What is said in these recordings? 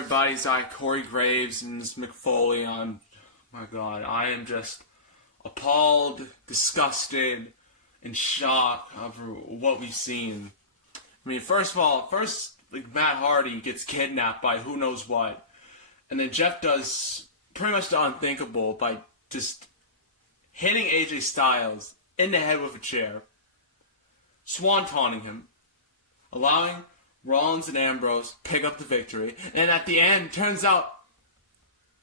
everybody's like Corey Graves and this McFoley. My God, I am just appalled, disgusted, in shock over what we've seen. I mean, first like Matt Hardy gets kidnapped by who knows what, and then Jeff does pretty much the unthinkable by just hitting AJ Styles in the head with a chair, swan-tawning him, allowing Rollins and Ambrose pick up the victory, and at the end, turns out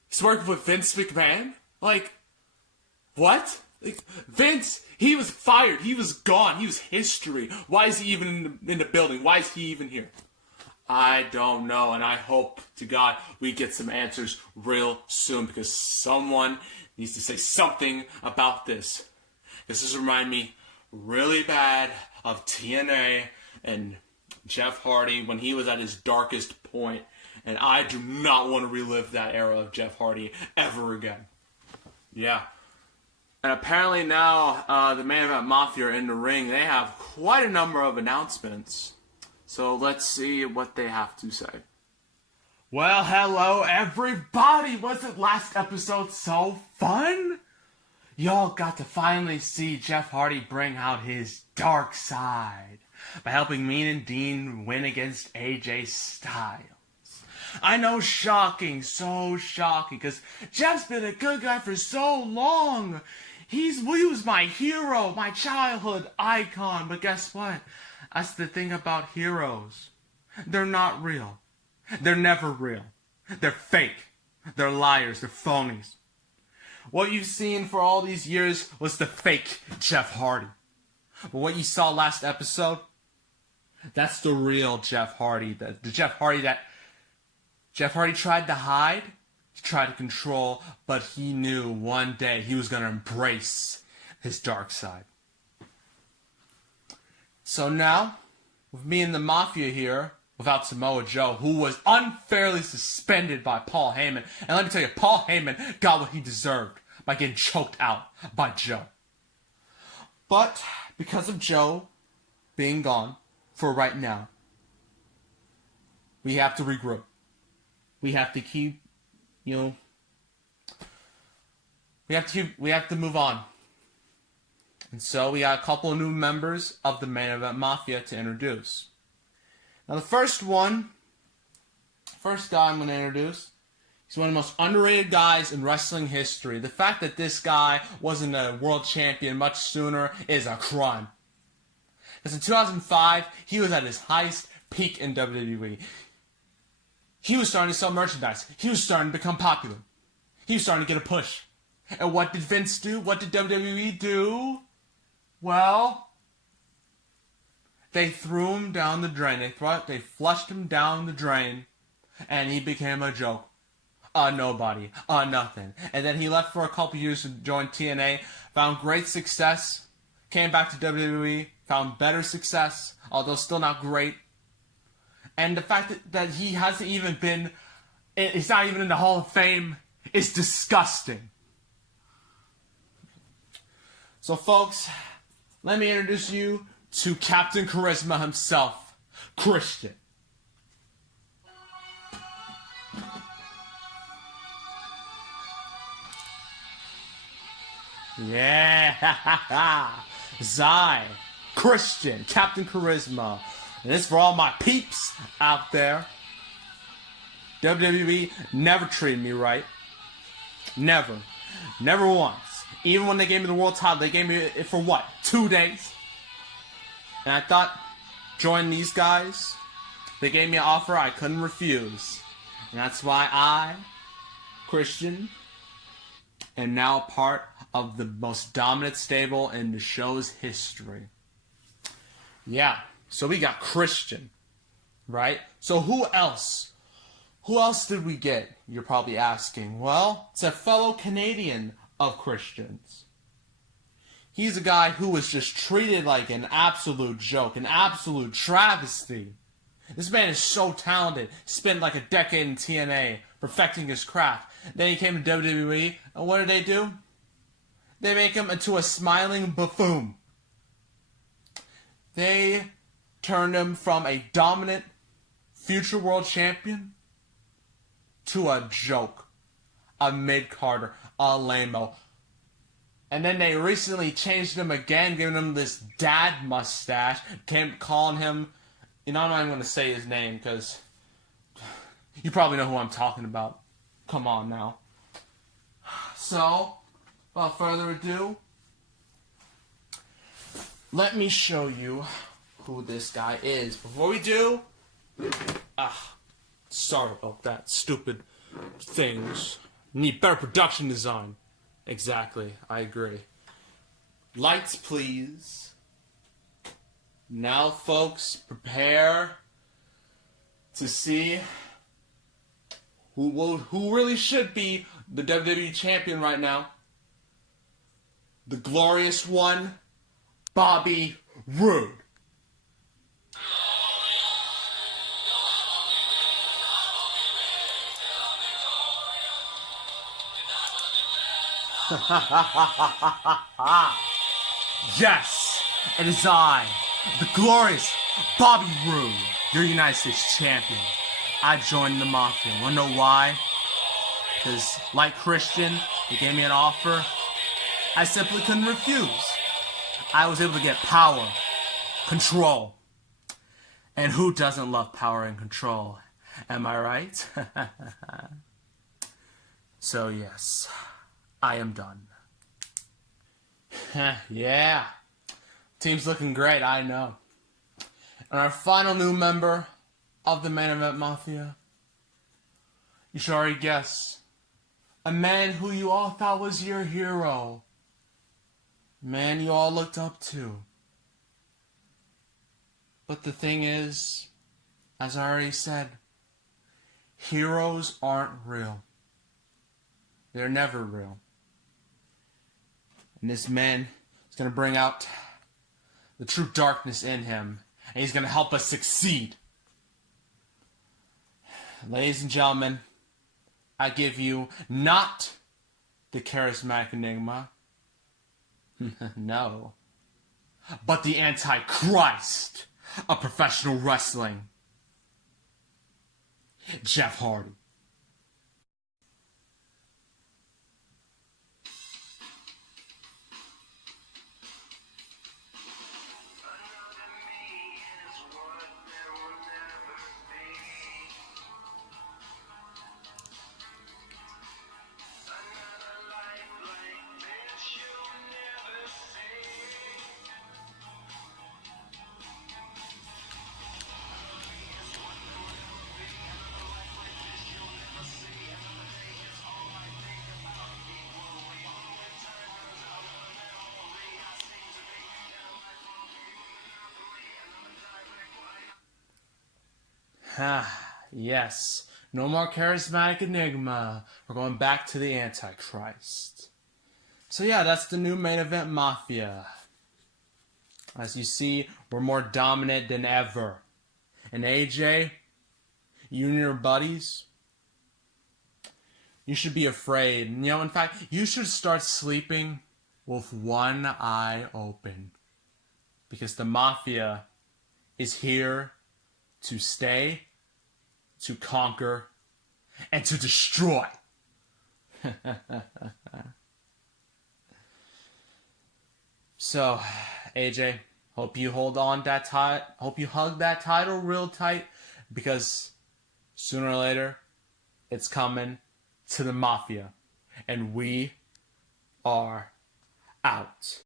he's working with Vince McMahon? Like, what? Like, Vince, he was fired, he was gone, he was history. Why is he even in the building? Why is he even here? I don't know, and I hope to God we get some answers real soon, because someone needs to say something about this. This has reminded me really bad of TNA and Jeff Hardy when he was at his darkest point, and I do not want to relive that era of Jeff Hardy ever again. Yeah. And apparently now the Main Event Mafia are in the ring. They have quite a number of announcements. So let's see what they have to say. Well, hello everybody! Wasn't last episode so fun? Y'all got to finally see Jeff Hardy bring out his dark side by helping Mean and Dean win against AJ Styles. I know, shocking, so shocking, because Jeff's been a good guy for so long. He was my hero, my childhood icon, but guess what? That's the thing about heroes. They're not real. They're never real. They're fake. They're liars. They're phonies. What you've seen for all these years was the fake Jeff Hardy. But what you saw last episode, that's the real Jeff Hardy. The Jeff Hardy that Jeff Hardy tried to hide, he tried to control, but he knew one day he was going to embrace his dark side. So now, with me and the Mafia here, without Samoa Joe, who was unfairly suspended by Paul Heyman. And let me tell you, Paul Heyman got what he deserved by getting choked out by Joe. But because of Joe being gone for right now, we have to regroup. We have to keep, we have to move on. And so we got a couple of new members of the Main Event Mafia to introduce. Now the first guy I'm going to introduce, he's one of the most underrated guys in wrestling history. The fact that this guy wasn't a world champion much sooner is a crime. Because in 2005, he was at his highest peak in WWE. He was starting to sell merchandise. He was starting to become popular. He was starting to get a push. And what did Vince do? What did WWE do? Well, they threw him down the drain. They flushed him down the drain, and he became a joke. A nobody. A nothing. And then he left for a couple years to join TNA, found great success, came back to WWE, found better success, although still not great. And the fact that he hasn't even been, he's not even in the Hall of Fame, is disgusting. So folks, let me introduce you to Captain Charisma himself, Christian. Yeah, Zai, Christian, Captain Charisma. And this for all my peeps out there. WWE never treated me right. Never. Never once. Even when they gave me the world title, they gave me it for what? 2 days? And I thought, join these guys. They gave me an offer I couldn't refuse. And that's why I, Christian, am now part of the most dominant stable in the show's history. Yeah, so we got Christian, right? So who else? Who else did we get? You're probably asking. Well, it's a fellow Canadian of Christians. He's a guy who was just treated like an absolute joke, an absolute travesty. This man is so talented. Spent like a decade in TNA, perfecting his craft. Then he came to WWE, and what did they do? They make him into a smiling buffoon. They turned him from a dominant future world champion to a joke, a mid-carder, a lame-o. And then they recently changed him again, giving him this dad mustache, calling him, I'm not even going to say his name because you probably know who I'm talking about. Come on now. So, without further ado, let me show you who this guy is. Before we do, sorry about that. Stupid things. Need better production design. Exactly, I agree. Lights, please. Now, folks, prepare to see who really should be the WWE champion right now. The glorious one, Bobby Roode. Yes, it is I, the glorious Bobby Roode, your United States champion. I joined the Mafia. Wanna know why? Because, like Christian, they gave me an offer. I simply couldn't refuse. I was able to get power, control. And who doesn't love power and control? Am I right? So, yes. I am done. Yeah. Team's looking great, I know. And our final new member of the Main Event Mafia, you should already guess. A man who you all thought was your hero. A man you all looked up to. But the thing is, as I already said, heroes aren't real. They're never real. And this man is going to bring out the true darkness in him. And he's going to help us succeed. Ladies and gentlemen, I give you not the charismatic enigma. No. But the Antichrist of professional wrestling. Jeff Hardy. Yes. No more charismatic enigma. We're going back to the Antichrist. So yeah, that's the new Main Event Mafia. As you see, we're more dominant than ever. And AJ, you and your buddies, you should be afraid. In fact, you should start sleeping with one eye open. Because the Mafia is here to stay, to conquer, and to destroy. So, AJ, hope you hold on that tight. Hope you hug that title real tight, because sooner or later, it's coming to the Mafia, and we are out.